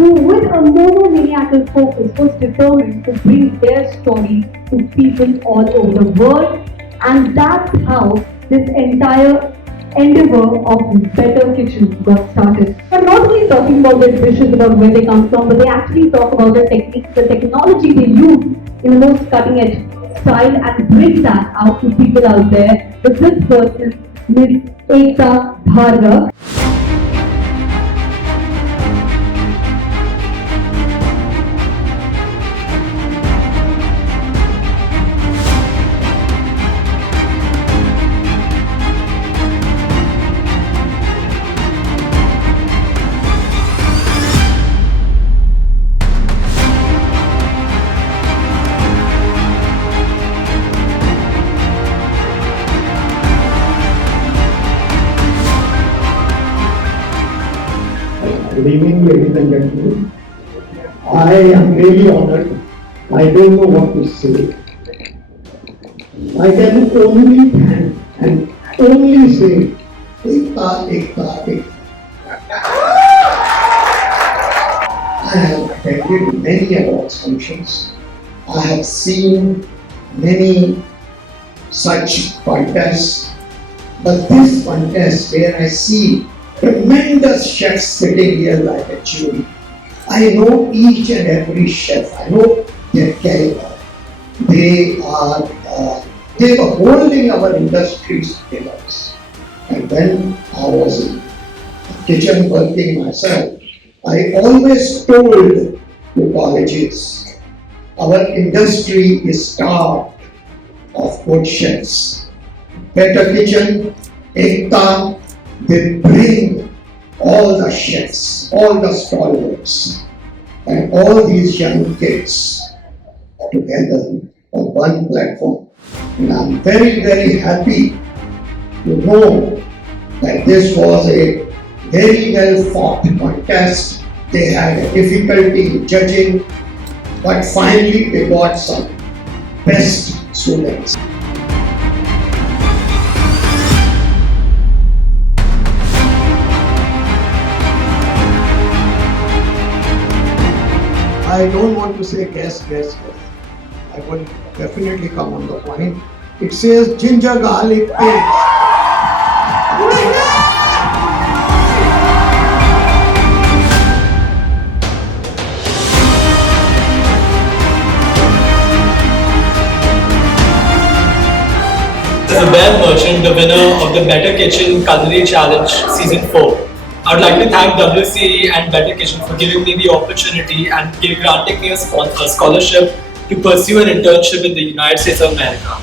who with a monomaniacal focus was determined to bring their story to people all over the world, and that's how this entire endeavor of Better Kitchen got started. But not only talking about the dishes, about where they come from, but they actually talk about the techniques, the technology they use in the most cutting edge style and bring that out to people out there. With this person, Miss Ekta Bhargav. Good evening, ladies and gentlemen. I am really honored. I don't know what to say. I can only thank and only say, Ekta, Ekta, Ekta. I have attended many awards functions. I have seen many such contests. But this contest where I see tremendous chefs sitting here like a jury. I know each and every chef. I know their caliber. They were holding our industry's pillars. And when I was in the kitchen working myself, I always told to colleges, our industry is starved of good chefs. Better Kitchen, Ekta, they bring all the chefs, all the stalwarts, and all these young kids together on one platform. And I'm very, very happy to know that this was a very well fought contest. They had a difficulty in judging, but finally they got some best students. I don't want to say guess. I will definitely come on the point. It says ginger garlic paste. Zubair Merchant, the winner of the Better Kitchen Culinary Challenge Season 4. I would like to thank WCE and Better Kitchen for giving me the opportunity and granting me a scholarship to pursue an internship in the United States of America.